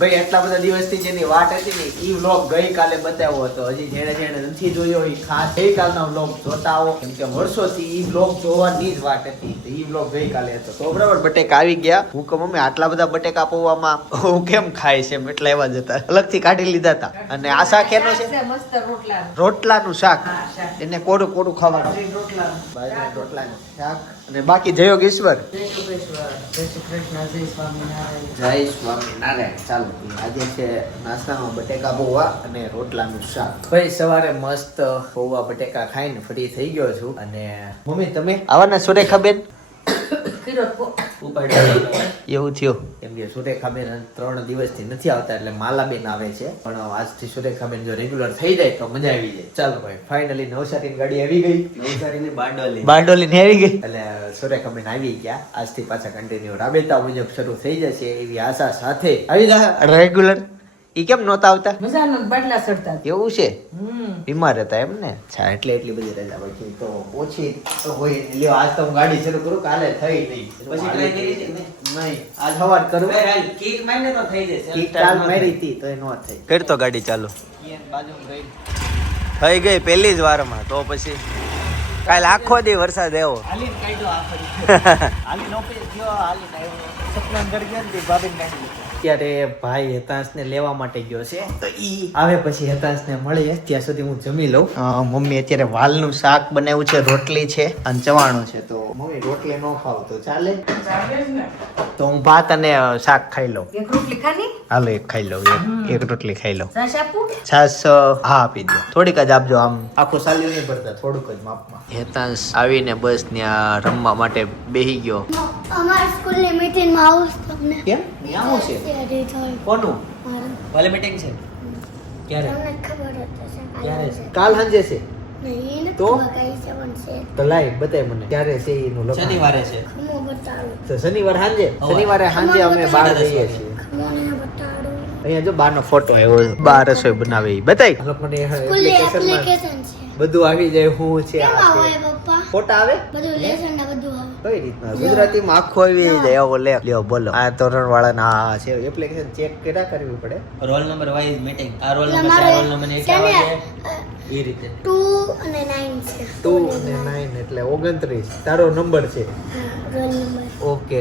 ભાઈ એટલા બધા દિવસથી જેની વાટ હતી ને ઈ વ્લોગ ગઈકાલે બતાવ્યો હતો. હજી જેણે નથી જોયો એ ખાસ ગઈકાલનો વ્લોગ જોતા આવો, કેમ કે વર્ષોથી ઈ વ્લોગ જોવાની જ વાટ હતી. તો ઈ વ્લોગ ગઈકાલે હતો. તો બરાબર બટેકા આવી ગયા. હું કહું મમ્મી આટલા બધા બટેકા પૌવામાં હું કેમ ખાય છે? એટલા એવા જ હતા, અલગથી કાઢી લીધા હતા. અને આ શાક એનો છે મસ્ત રોટલાનું શાક. એને કોડું કોડું ખાવાનું, બાજરાના રોટલાનું શાક. અને બાકી જય યોગેશ્વર, જય સ્વામિનારાયણ. ચાલો આજે છે નાસ્તામાં બટેકા પૌવા અને રોટલાનું શાક. ભાઈ સવારે મસ્ત પૌવા બટેકા ખાઈને ફ્રી થઈ ગયો છું. અને મમ્મી તમે આવાના સુરેખાબેન એવું થયું કેમ કે સુરેખાબેન 3 દિવસથી નથી આવતા, એટલે માલાબેન આવે છે. પણ આજથી સુરેખાબેન જો રેગ્યુલર થઈ જાય તો મજા આવી જાય. ચાલો ભાઈ ફાઇનલી નવસારીની ગાડી આવી ગઈ, નવસારીની બારડોલી ને આવી ગઈ. એટલે સુરેખાબેન આવી ગયા. આજથી પાછા કન્ટિન્યુ રાબેતા મુજબ શરૂ થઈ જશે એવી આશા સાથે આવી રહ્યા રેગ્યુલર. ઈ કેમ નહોતા આવતા? મજાનો બાટલા ચડતા. એવું છે, બીમાર હતા એમ ને? અચ્છા, એટલે એટલી બધી રજા પછી તો ઓછી તો હોય. લ્યો આજ તો હું ગાડી શરૂ કરું, કાલે થઈ નહીં. પછી ટ્રાય કરી છે ને? નહીં, આજ સવાર કરું. કિક મારને તો થઈ જશે. કિક કાલ મારી હતી તો એ નો થઈ. કરતો ગાડી ચાલુ થઈ ગઈ પહેલી જ વારમાં. તો પછી કાલ આખો દી વરસાદ આવ્યો. હાલી કાઢ્યો આખો હાલી નો પે ગયો, હાલી આવ્યો. સપના અંદર ગયા ને ભાભી કાઢી. અત્યારે ભાઈ હેતાંશને લેવા માટે ગયો છે, તો ઈ આવે પછી હેતાંશને મળીએ. ત્યાં સુધી હું જમી લઉં. મમ્મી અત્યારે વાલનું શાક બનાવ્યું છે, રોટલી છે અને ચવાણું છે. તો મમ્મી રોટલી ન ખાવ તો ચાલે? તો હું ભાત અને શાક ખાઈ લઉં. એક રોટલી ખાની? હાલો એક ખાઈ લઉં, એક રોટલી ખાઈ લઉં. છાશ આપું? છાશ હા આપી દો. થોડીક જ આપજો, આમ આખું સાલ્યું નહીં ભરતા, થોડુંક જ માપમાં. હેતાંશ આવીને બસ ત્યાં રમવા માટે બેહી ગયો. અમારી સ્કૂલની મીટિંગમાં આવું તમને. કેમ આવું છે? કોનું વાલે મીટિંગ છે? ક્યારે? તમને ખબર હશે ક્યારે છે? કાલ સાંજે છે. નહીં તો? કઈ સેવન છે તો લાઈ બતાય મને ક્યારે છે એનું લખાણ. શનિવારે છે. ખમો બતાડું. તો શનિવાર સાંજે, શનિવારે સાંજે અમે બહાર જઈએ છીએ. ખમોને બતાડું. અહીંયા જો બહારનો ફોટો આવ્યો, બહાર રસોઈ બનાવે ઈ બતાય. લોકોને સ્કૂલની એપ્લિકેશનમાં એપ્લિકેશન છે. બધું આવી જાય. હું છે કેમ આ આવે છે. પપ્પા? ફોટા આવે બધું લેસન ને બધું આવે. કઈ રીતના? ગુજરાતીમાં આખું આવી જાય. આવો લે લ્યો બોલો. આ ધોરણ વાળાના આ છે એપ્લિકેશન ચેક કર્યા કરવી પડે. Roll number wise meeting. આ રોલ એટલે નંબર મારે રોલ નંબર ને છે ને, એ રીતે 2 અને 9 છે. 2 અને 9 એટલે 29 તારો નંબર છે. Roll number. ઓકે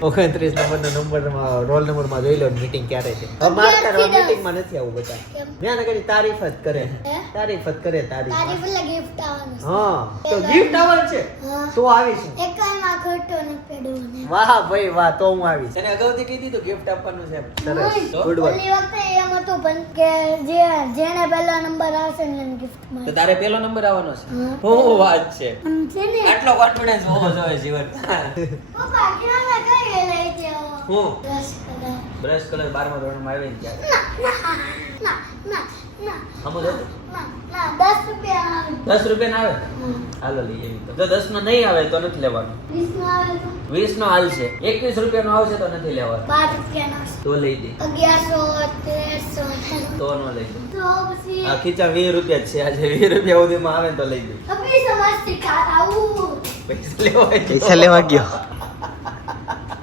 29 નંબરનો નંબરમાં રોલ નંબરમાં જોઈ લો મીટિંગ ક્યારે છે. અમારે મીટિંગમાં નથી આવું બધા. કેમ? ત્યાં નકરી તારીફ જ કરે. હે? તારીફ જ કરે તારીફ. તારી પેલા ગિફ્ટ આવવાનું છે. હા તો ગિફ્ટ આવવાનું છે. હા. તો આવીશું. એકાઈમાં ઘટો ને પેડું ને. વાહ ભાઈ વાહ, તો હું આવીશ. એને અગાઉથી કહી દીધું ગિફ્ટ આપવાનું છે. સરસ, તો? Good work. ઓલી વખતે એમ હતું પણ કે જેને પહેલો નંબર આવશે ને એને ગિફ્ટ તો મળે. તારે પેલો નંબર આવવાનો છે. હા. ઓ વાત છે. પણ છે ને આટલો કોન્ફિડન્સ હોવો જોઈએ જીવન. પપ્પા કેવા કઈ લઈ જાઓ. હું બ્રશ કલર. બ્રશ કલર 12મા ધોરણમાં આવી ને ત્યારે ના ના ના હમું જતું ના ના 10 રૂપિયા આવે. 10 રૂપિયા ના આવે. હાલો લઈ એવી તો. જો 10 નો નહીં આવે તો નથી લેવાનું. 20 નો આવે તો 20 નો હાલ છે. 21 રૂપિયા નો આવશે તો નથી લેવાનું. 12 રૂપિયા નો તો લઈ દે. 1100 1300 તો નો લઈ દે. તો પછી આ ખીચા 20 રૂપિયા જ છે. આજે 20 રૂપિયા સુધીમાં આવે ને તો લઈ દે. અભી સમજતી આવું. પૈસા લેવા હોય તો. પૈસા લેવા ગયો.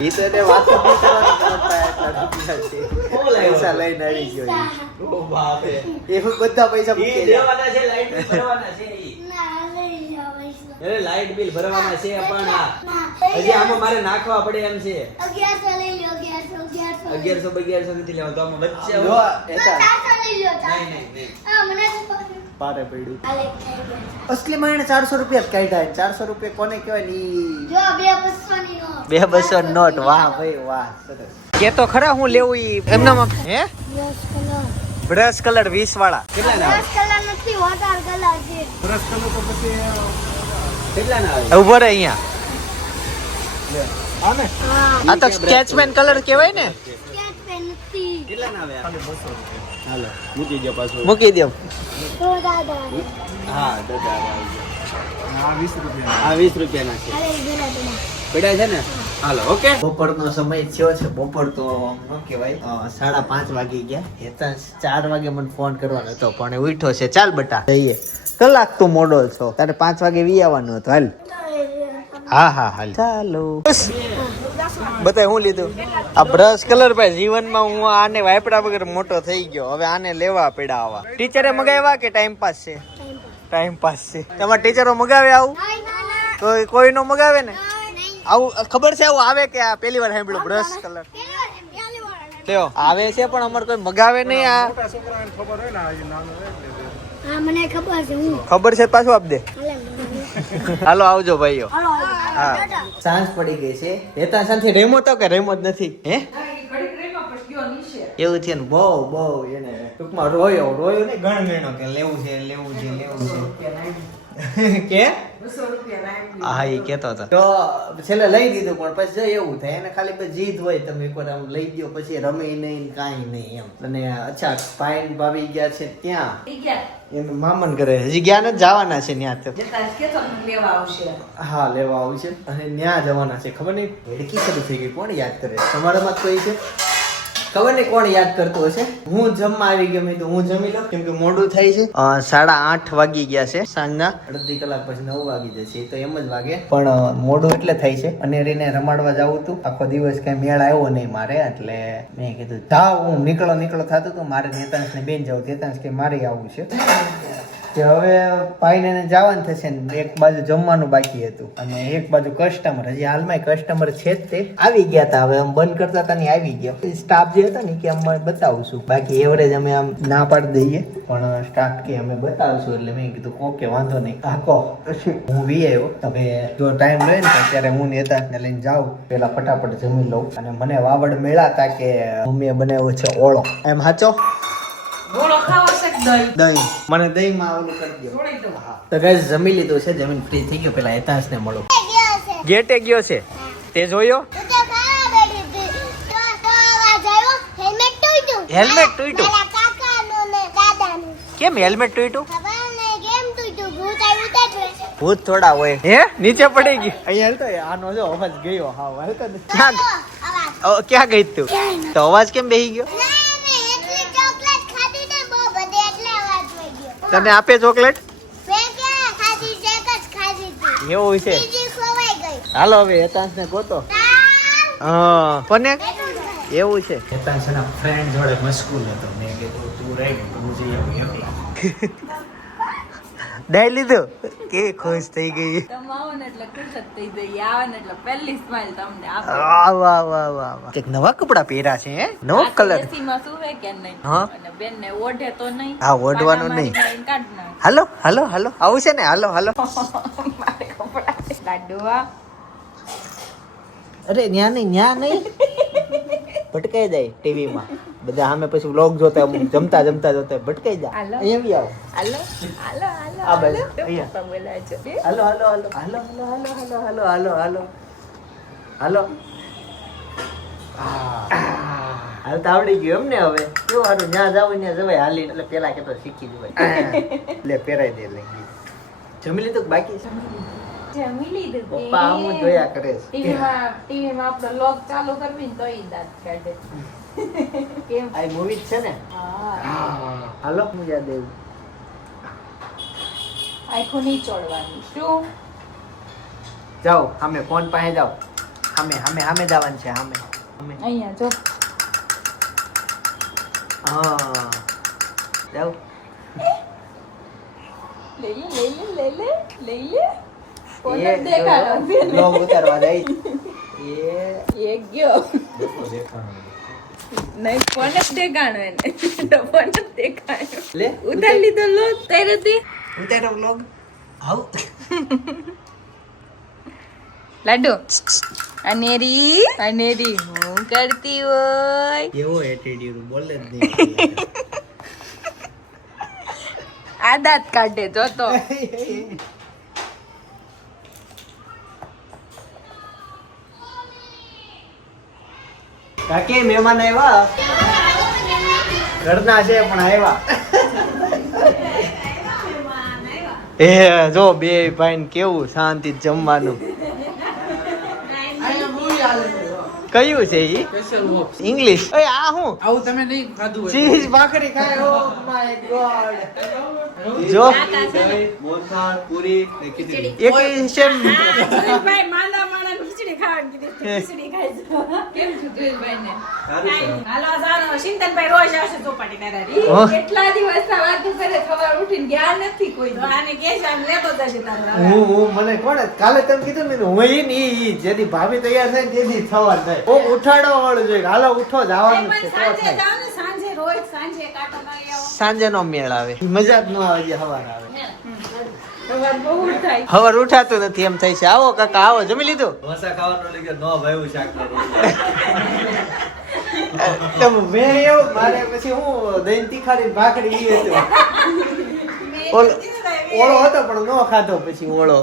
ઈ તો એને વાત જ નહીં કરવાની કરતા એટલા રૂપિયા છે. શું લાવ્યો? પૈસા લઈને આવી ગયો ઈ. ઓ બાપ રે. એ બધા પૈસા ઈ મૂકી દે. દેવાના છે, લાઈટ બિલ ભરવાના છે ઈ. ના લઈ જાઓ પૈસા. અરે લાઈટ બિલ ભરવાના છે પણ આ ના હજી આમાં મારે નાખવા પડે એમ છે. 1100 લઈ લો 1100 1100 નથી લેવા તો આમાં વચ્ચે જો, એતા 400 લઈ લો નહીં નહીં હા મને તો પારે પડ્યું. હાલે થઈ ગયા. અસલી માં એને 400 રૂપિયા જ કાઢ્યા. 400 રૂપિયા કોને કહેવાય ને ઈ જો 200 ની નો 200 નોટ. વાહ ભાઈ વાહ, સરસ. કે તો ખરા હું લેવું ઈ એમનામાં હે બ્રશ કલર. બ્રશ કલર 20 વાળા કેટલા ના બ્રશ કલર નથી વોટર કલર છે. બ્રશ કલર તો પછી કેટલા ના આવે? ઉભો રહે અહીંયા. આને હા આ તો સ્કેચમેન કલર કહેવાય ને. ક્યાં પેન નથી. કેટલા ના આવે? ખાલી 200 રૂપિયા. હાલો મૂકી દો પાછું. મૂકી દો. તો દાદા હા દાદા આવી ગયો. આ 20 રૂપિયાના છે. અરે ગેલા પેલા. પડ્યા છે ને? Hello okay. બપોરનો સમય થયો છે. બપોર તો ન કહેવાય 5:30 વાગી ગયા. હેતાંશ 4 વાગે મને ફોન કરવાનો હતો પણ એ ઉઠ્યો છે. ચાલ બટા જઈએ. કલાક તું મોડો છો, તારે 5 વાગે વી આવવાનું હતું. હાલ હા હા હાલ ચાલો બતાય હું લીધું આ બ્રશ કલર ભાઈ જીવનમાં હું આને વાપરા વગર મોટો થઈ ગયો હવે આને લેવા પડ્યા આવા ટીચરે મગાવ્યા કે ટાઈમ પાસ છે ટાઈમ પાસ છે તમારા ટીચરો મગાવે આવું તો કોઈ નો મગાવે ને આવું ખબર છે આવું આવે કે આ પહેલી વાર સાંભળ્યું બ્રશ કલર લ્યો આવે છે પણ અમારે કોઈ મગાવે નહીં આ હા મને ખબર છે હું ખબર છે પાછું આપ દે હાલે. હાલો આવજો ભાઈઓ હાલો, હા સાંજ પડી ગઈ છે હેતા સાંજથી રેમો તો કે રેમો જ નથી હે એવું છે ને બહુ એને ટૂંકમાં રોયો ને ગણગણો કે લેવું છે કે હા એ કેતો હતો તો છેલ્લે લઈ દીધું પણ પછી એવું થાય એને ખાલી પછી જીદ હોય તમે એકવાર આમ લઈ ગયો પછી રમી નહીં કાંઈ નહીં એમ અને અચ્છા પાઈન ભાવી ગયા છે ત્યાં એનું મામન કરે હજી ગયા ને જવાના છે ત્યાં હા લેવા આવશે અને ત્યાં જવાના છે ખબર નહીં હેડકી શરૂ થઈ ગઈ કોણ યાદ કરે તમારામાં કોઈ છે ખબર નહીં કોણ યાદ કરતું હશે હું જમવા આવી ગયો મેં તો હું જમી લઉં કેમ કે મોડું થાય છે 8:30 વાગી ગયા છે સાંજના અડધી કલાક પછી 9 વાગી જશે તો એમ જ વાગે પણ મોડું એટલે થાય છે અને એને રમાડવા જવું હતું આખો દિવસ કઈ મેળ આવ્યો નહીં મારે એટલે મેં કીધું જાવ હું નીકળો થતું હતું મારે નેતાંશ ને બેન જવું નેતાંશ કે મારે આવું છે કે હવે ભાઈને જવાનું થશે ને એક બાજુ જમવાનું બાકી હતું અને એક બાજુ કસ્ટમર હજી હાલમાં કસ્ટમર છે જ તે આવી ગયા હતા હવે આમ બંધ કરતા હતા ને આવી ગયા સ્ટાફ જે હતા ને કે અમે બતાવશું બાકી એવરેજ અમે આમ ના પાડી દઈએ પણ સ્ટાફ કે અમે બતાવશું એટલે મેં કીધું ઓકે વાંધો નહીં કાકો હું વી આવ્યો હવે જો ટાઈમ લે ને ત્યારે હું નેતાને લઈને જાઉં પેલા ફટાફટ જમી લઉં અને મને વાવડ મેળાતા કે મમ્મીએ બનાવ્યો છે ઓળો એમ સાચો દહીં મને દહીં માં ઓલું કરી દો તો ગાઈસ જમી લીધું છે જમીન ફ્રી થઈ ગયો પેલા હેતાંશ ને મળો ગેટે ગયો છે તે જોયો હેલ્મેટ તૂટ્યું કેમ હેલ્મેટ તૂટ્યું ભૂત થોડા હોય હે નીચે પડી ગયું અહીંયા હાલતો આનો જો અવાજ ગયો હા હાલતો ક્યાં ગઈ તું તો અવાજ કેમ બેહી ગયો તને આપે ચોકલેટ એવું છે હાલો હવે હેતાંશ ને ગોતો હા કોને એવું છે હેતાંશ ના ફ્રેન્ડ જોડે મસ્કૂલ હતો મેં કીધું તું રાઈટ તું જઈ આવ એકલા દઈ લીધું કે ખુશ થઈ ગઈ વાહ એક નવા કપડા પહેર્યા છે હે નવો કલર હા ઓઢવાનું નહીં હાલો આવું છે ને હાલો અરે ન્યા નહીં ભટકાઈ જાય ટીવી માં બધા સામે પછી વ્લોગ જોતા જમતા જોતા ભટકાઈ જાય અહીંયા આવો આ બાજુ હાલો હાલ તો આવડી ગયું એમ ને હવે કેવું સારું જ્યાં જાવ ત્યાં જવાય હાલી એટલે પેલા કે શીખી જવાય લે પહેરાઈ દે લઈ જમી લીધું બાકી પપ્પા હું જોયા કરે છે ટીવીમાં આપણો લોક ચાલુ કરવી ને તોય દાંત કાઢે કેમ આ મૂવી છે ને હાલો હું યાદ આવ્યું આખું નહીં ચોડવાનું શું જાઓ અમે ફોન પાસે જાઓ અમે જવાનું છે અમે અહીંયા જો હા જાઓ લઈ લે કોને દેખાડો લોગ ઉતારવા જાય એ ગયો નહીં ફોન જ દેખાણો એને તો ફોન જ દેખાણો લે ઉતાર લીધો લો તૈરતી ઉતારો વ્લોગ આવ લાડુ અનેરી હું કરતી હોય એવો એટીટ્યુડ બોલે જ નહીં આ દાંત કાઢે જોતો કાકી મહેમાન આવ્યા ઘરના છે પણ આવ્યા એ જો બે ભાઈ કેવું શાંતિ જમવાનું કયું છે ઈ સ્પેશિયલ બોક્સ ઇંગ્લિશ ઓય આ હું આવું તમે નહીં ખાધું હોય ચીઝ ભાખરી ખાય ઓ માય ગોડ જો મોહનથાળ પૂરી ને ખીચડી એક સેમ ભાઈ માંદા માણસ ખીચડી ખાવાની કીધી ખીચડી ખાઈ કેમ છું જોઈભાઈ ને હાલો જાનો શિંતનભાઈ રોજ આવશે ચોપાટી કરાવી ઓહ. કેટલા દિવસ વાતો કરે ખબર ઉઠીને ગયા નથી કોઈ આને કે છે આમ લેતો જશે તારો હું મને કોણ કાલે તમે કીધું ને હું ઈ ને ઈ જેથી ભાભી તૈયાર થાય ને તેથી થવા થાય ઓ ઉઠાડો વાળું જોઈએ હાલો ઉઠો જવાનું છે તો સાંજે થાય જાવ ને સાંજે રોજ સાંજે કાંટો મારી આવો સાંજે નો મેળ આવે મજા જ ન આવે જે હવાર આવે સવાર બહુ થાય હવાર ઉઠાતું નથી એમ થાય છે આવો કાકા આવો જમી લીધું ઢોસા ખાવાનું લઈ ગયા નો ભાઈ શાક તમે મેં એવું મારે પછી હું દહીં તીખારી ભાખરી ઈ હતું ઓળો હતો પણ નો ખાધો પછી ઓળો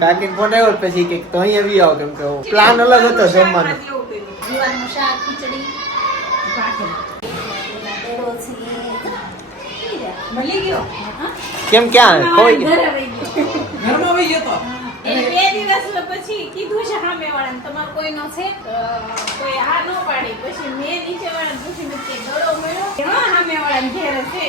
કાકીને ફોન આવ્યો પછી કે તો અહીંયા આવી આવો કેમ કે પ્લાન અલગ હતો જમવાનો જીવાનું શાક ખીચડી ભાખરી મળી ગયો કેમ ક્યાં ખોઈ ગયું? ઘરે વહી ગયો ઘરમાં વહી ગયો તો એ 2 દિવસ પછી કીધું છે સામેવાળાને તમારે કોઈનો છે કોઈ હા ન પાડી પછી મેં નીચેવાળાને પૂછ્યું મેં કે દડો મળ્યો હા સામેવાળાને ઘેર છે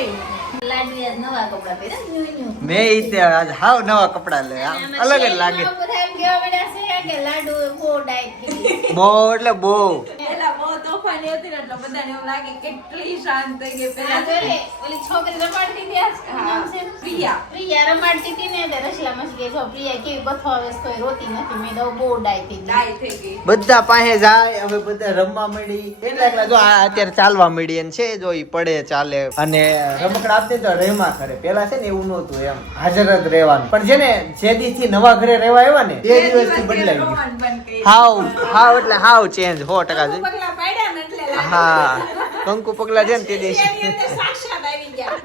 લાડવી આજ નવા કપડા પહેર્યા ન્યુ ન્યુ મેં ઈ તે આજ હાવ નવા કપડા લે આમ અલગ જ લાગે બધા એમ કહેવા મળ્યા છે કે લાડુ બહુ ડાયટ થઈ બહુ એટલે બહુ પેલા બહુ તોફાની હતી ને એટલે બધાને એવું લાગે કેટલી શાંત થઈ ગઈ આ પેલા જોડે ઓલી છોકરી રમાડતી હતી આજ નામ છે પ્રિયા પ્રિયા રમાડતી હતી ને એટલે રશિયા મસી કે જો પ્રિયા કેવી બથો આવે છે તોય રોતી નથી મેં તો બહુ ડાય થઈ ગઈ ડાય થઈ ગઈ બધા પાસે જાય હવે બધા રમવા મળી એટલે જો આ અત્યારે ચાલવા મળી અને છે જો ઈ પડે ચાલે અને રમકડા આપતી તો રેમાં કરે પેલા છે ને એવું નહોતું એમ હાજર જ રહેવાનું પણ જેને જે દિવસથી નવા ઘરે રહેવા આવ્યા ને તે દિવસથી બદલાઈ ગયું રોવાનું બંધ કરી હાવ એટલે હાવ ચેન્જ 100% પગલા પાડ્યા ને એટલે લાગે હા કંકુ પગલા છે ને તે દિવસે એની અંદર સાક્ષાત આવી ગયા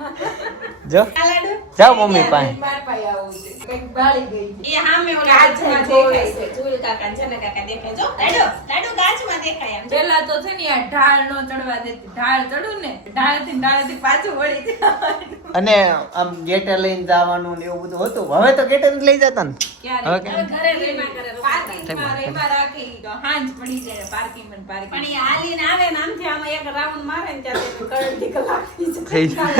જો આ લાડુ જાઓ મમ્મી પાસે માર પાસે આવું છે કંઈક બાળી ગઈ છે. એ સામે ઓલા ગાજમાં દેખાય છે ચૂલ કાકા ને જના કાકા દેખાય જો લાડુ ગાજમાં દેખાય એમ પેલા તો છે ને આ ઢાળ નો ચડવા દેતી ઢાળ ચડું ને ઢાળથી પાછું વળી જવાનું. અને આમ ગેટે લઈને જવાનું ને એવું બધું હતું હવે તો ગેટે લઈ જતા ને ક્યારે? હવે હવે ઘરે રેમાં કરે પાર્કિંગમાં રેમાં રાખી તો હાંજ પડી જાય પાર્કિંગમાં ને પાર્કિંગ પણ એ હાલીને આવે ને આમથી આમ એક રાઉન્ડ મારે ને ત્યાં કડથી કલાક થઈ થઈ જાય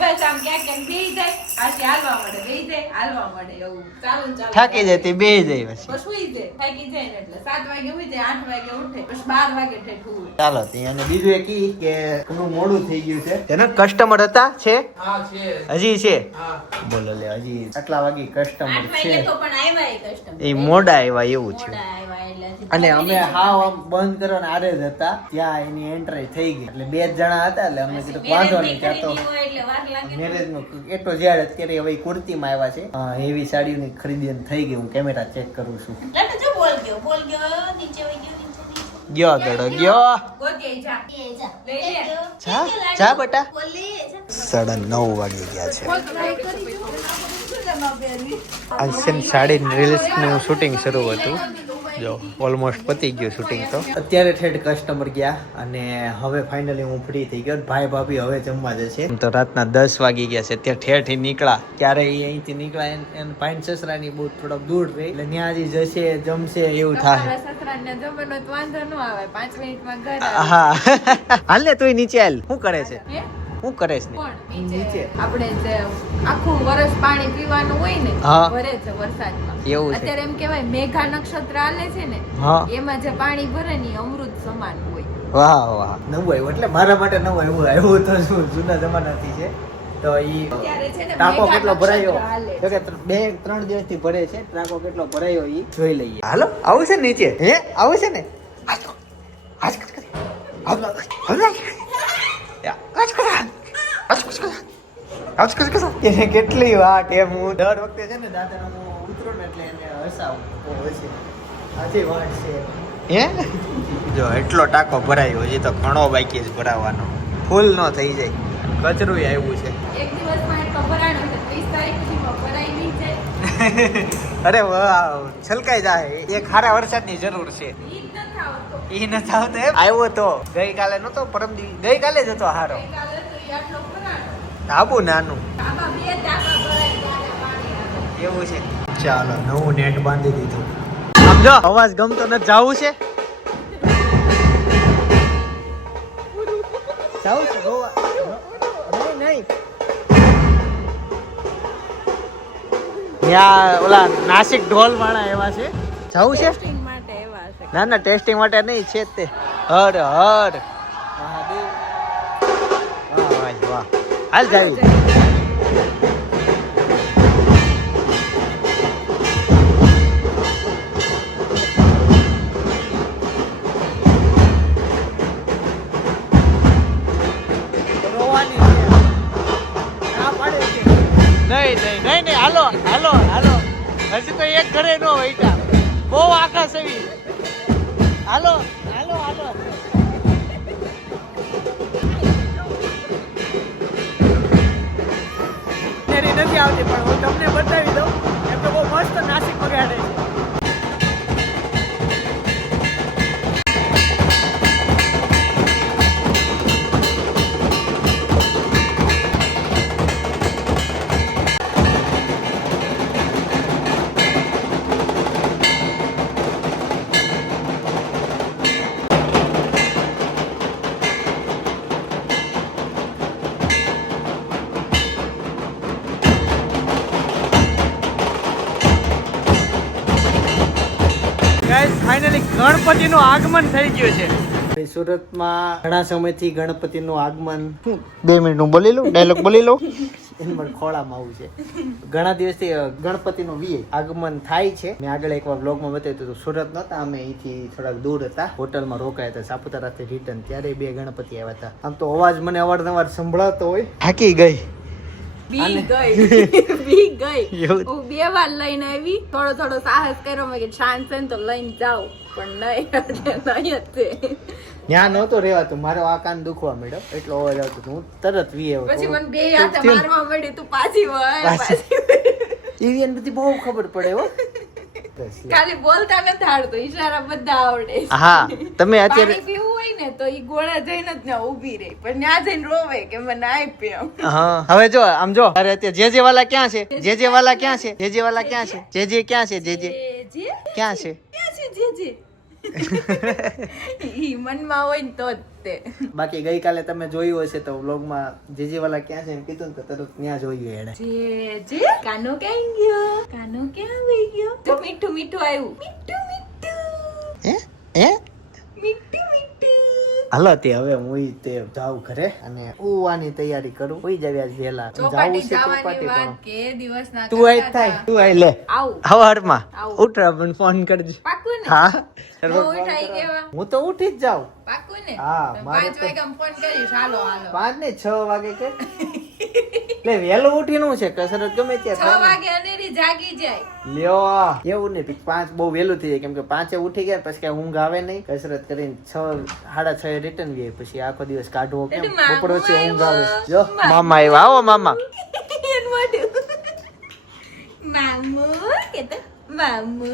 બસ આમ ક્યાંક ક્યાંક બેહી જાય આથી હાલવા મળે બેહી જાય હાલવા મળે એવું ચાલુ ને ચાલુ થાકી જતી બે જાય પછી બસ સુઈ જાય થાકી જાય ને એટલે 7 વાગે ઉઠી જાય 8 વાગે ઉઠે પછી 12 વાગે ઠેઠ ઉઠે. ચાલો અને બીજું એક ઈ કે ઘણું મોડું થઈ ગયું છે તેના કસ્ટમર હતા છે હા છે હજી છે હા બોલો લે હજી આટલા વાગે કસ્ટમર 8 છે વાગે તો પણ આવ્યા એ કસ્ટમર એ મોડા આવ્યા એવું છે મોડા આવ્યા એટલે હજી અને અમે હાવ આમ બંધ કરવાના આરે જ હતા ત્યાં એની એન્ટ્રી થઈ ગઈ એટલે 2 જણા હતા એટલે અમે કીધું વાંધો નહીં ત્યાં તો ખરીદી હોય એટલે વાર લાગે ને. મેરેજ નું એટલો જ્યાર અત્યારે હવે કુર્તીમાં આવ્યા છે હેવી સાડીઓની ખરીદી થઈ ગઈ હું કેમેરા ચેક કરું છું લાડુ જો બોલ ગયો નીચે વઈ ગયો નીચે ગયો ગડો ગયો ગોતી જા એ જા લઈ લે જા જા બટા બોલી જા 9:30 વાગી ગયા છે આજ છે ને સાડી રીલ્સ નું શૂટિંગ શરૂ હતું જો ઓલમોસ્ટ પતી ગયું શૂટિંગ તો અત્યારે ઠેઠ કસ્ટમર ગયા અને હવે ફાઇનલી હું ફ્રી થઈ ગયો ભાઈ ભાભી હવે જમવા જશે તો રાતના 10 વાગી ગયા છે અત્યારે ઠેઠ નીકળ્યા ક્યારે એ અહીંથી નીકળ્યા એને ભાઈ સસરાની બહુ થોડોક દૂર રહી એટલે ત્યાં હજી જશે જમશે એવું થાય સસરાને જમવાનો તો વાંધો ન આવે 5 મિનિટમાં ઘર હા હાલ ને તું નીચે હાલ શું કરે છે હે શું કરે છે કોણ નીચે. નીચે આપણે જે આખું વર્ષ પાણી પીવાનું હોય ને હા. ભરે છે વરસાદમાં એવું છે. અત્યારે એમ કહેવાય મેઘા નક્ષત્ર હાલે છે ને હા. એમાં જે પાણી ભરે ને ઈ અમૃત સમાન હોય વાહ વાહ નવું આવ્યું એટલે મારા માટે નવું આવ્યું તો શું જૂના જમાનાથી છે તો ઈ ત્યારે છે ને ટાંકો મેઘા કેટલો ભરાયો નક્ષત્ર હાલે. તો કે 2-3 દિવસથી ભરે છે ટાંકો કેટલો ભરાયો ઈ જોઈ લઈએ હાલો આવું છે નીચે હે આવું છે ને આજ કર એને કેટલી વાત એમ હું દર વખતે છે ને દાદા હું ઉતરું ને એટલે એને હસાવું હશે આજે વાત છે હે જો એટલો ટાંકો ભરાયો હજી તો ઘણો બાકી જ ભરાવાનો ફૂલ ન થઈ જાય કચરું આવ્યું છે એક દિવસમાં એટલો ભરાણો છે 30 તારીખ સુધીમાં ભરાઈ નહીં જાય અરે વાહ છલકાઈ જાય એક હારા વરસાદની જરૂર છે ઈ જ નથી આવતો ઈ નથી આવતો એમ આવ્યો તો ગઈકાલે નતો ગઈકાલે જ હતો હારો ગઈકાલે તો ઈ આટલો ભરાણો ધાબુ નાનું આમાં 2 ટાંકા ભરાઈ ત્યારે પાણી આવે. એવું છે ચાલો નવું નેટ બાંધી દીધું આમ જો અવાજ ગમતો નથી, જાવું છે જાવું છે ગોવા? નહીં ત્યાં ઓલા નાસિક ઢોલ વાળા એવા છે, જાવું છે? માટે એવા છે. ના ના ટેસ્ટિંગ માટે નહીં છે જ તે. હર હર મહાદેવ. વાહ વાહ વાહ, હાલ જાવી. નહીં નહીં નહીં, હાલો હાલો હાલો, હજી તો એક ઘરે નો વૈટા, બહુ આખા સવી. હાલો હાલો હાલો. નથી આવતી પણ હું તમને બતાવી દઉં, એમ તો બહુ મસ્ત નાસિક વગાડે છે. ગાઈસ ફાઇનલી ગણપતિનું આગમન થઈ ગયું છે. સુરતમાં ઘણા સમયથી ગણપતિનું આગમન, 2 મિનિટ હું બોલી લઉં, ડાયલોગ બોલી લઉં, એની મને ખોળામાં આવું છે. ઘણા દિવસથી ગણપતિનું આગમન થાય છે. મેં આગળ એકવાર બ્લોગમાં બતાવ્યું હતું, સુરત નહોતા અમે, અહીંથી થોડાક દૂર હતા, હોટલમાં રોકાયા હતા, સાપુતારાથી રિટર્ન, ત્યારે 2 ગણપતિ આવ્યા હતા. આમ તો અવાજ મને અવારનવાર સંભળાતો હોય. થાકી ગઈ. બી ગઈ એવું? હું 2 વાર લઈને આવી, થોડો સાહસ કર્યો, મેં કે શાંત છે ને તો લઈને જાઉં, પણ નહીં જ તે. ત્યાં નહોતો રહેવાતું, મારો આ કાન દુખવા માંડ્યો, એટલો અવાજ આવતો હતો. હું તરત વી આવ્યો. પછી મને 2 હાથે મારવા મળી, તું પાછી વળ, એવી એને બધી બહુ ખબર પડે હો. ખાલી બોલતા નથી આવડતું, ઈશારા બધા આવડે. હા તમે અત્યારે પાણી પીવું હોય ને તો ઈ ગોળા જઈને જ ત્યાં ઊભી રહી, પણ ત્યાં જઈને રોવે કે મને આપી એમ. હા હવે જો આમ જો, અરે અત્યારે જે વાલા ક્યાં છે? જે વાલા ક્યાં છે? જે વાલા ક્યાં છે? જે ક્યાં છે? જે ક્યાં છે? ઈ મનમાં હોય ને તો જ તે. બાકી ગઈકાલે તમે જોયું હશે તો વ્લોગમાં જે વાલા ક્યાં છે એમ કીધું ને તો તરત ત્યાં જોયું એને. જે કાનો ક્યાં ગયો? કાનો ક્યાં વહી ગયો? તો મીઠું મીઠું આવ્યું. મીઠું હે હે મીઠું મીઠું. હાલો તે હવે હું તે જાઉં ઘરે અને ઉવાની તૈયારી કરું. હોઈ જાવી આજ વહેલા. ચોપાટી જાવું છે જવાની ચોપાટી વાત પણ. કે દિવસના તું આઈ થાય, તું આઈ લે. આવું હવારમાં આવું. ઉઠરા પણ ફોન કરજો. પાકું ને? હા હું ઉઠાઈ કેવા? હું તો ઉઠી જ જાઉં. પાકું ને? હા, તો મારે 5 વાગ્યામાં ફોન કરીશ, હાલો હાલો. 5 ને 6 વાગે કે એટલે વહેલું ઉઠીનું છે, કસરત ગમે 6 ત્યાં થાય વાગે અનેરી જાગી જાય. ને. લ્યો એવું નહીં, 5 બહુ વહેલું થઈ જાય, કેમ કે 5 ઉઠી ગયા પછી કઈ ઊંઘ આવે નહીં. કસરત કરીને 6 સાડા 6 રિટર્ન ગઈ, પછી આખો દિવસ કાઢવો કેમ? એટલે મામા બપોર વચ્ચે ઊંઘ આવે. આવ્યો. જો મામા આવ્યા, આવો મામા. એન મોઢું. મામુ કેતો મામુ.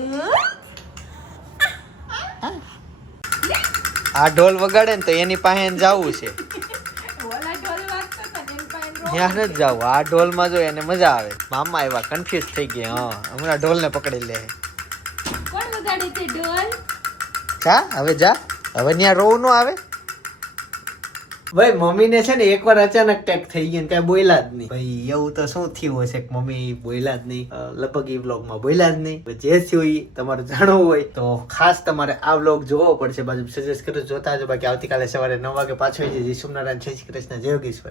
આ ઢોલ વગાડે ને તો એની પાસે જવું છે, ઓલા ઢોલ વાગતો તો ને એની પાસે રો- ત્યાં જ જવું. આ ઢોલમાં જો એને મજા આવે. મામા આવ્યા, કન્ફ્યુઝ થઈ ગયા. હા હમણાં ઢોલને પકડી લે. કોણ વગાડે છે ઢોલ? જા હવે જા, હવે ત્યાં રોવ નો આવે. ભાઈ મમ્મીને છે ને એકવાર અચાનક ટેક થઈ ગયું, કઈ બોલ્યા જ નહીં. ભાઈ એવું તો શું થયું હશે કે મમ્મી બોલ્યા જ નહીં? લગભગ ઈ વ્લોગમાં બોલ્યા જ નહીં. જે થયું ઈ તમારે જાણવું હોય તો ખાસ તમારે આ વ્લોગ જોવો પડશે. બાજુ સજેસ્ટ કરું જોતા જો. બાકી આવતીકાલે સવારે 9 વાગે પાછો જય સોમનારાયણ, જય શ્રી કૃષ્ણ, જય યોગેશ્વર.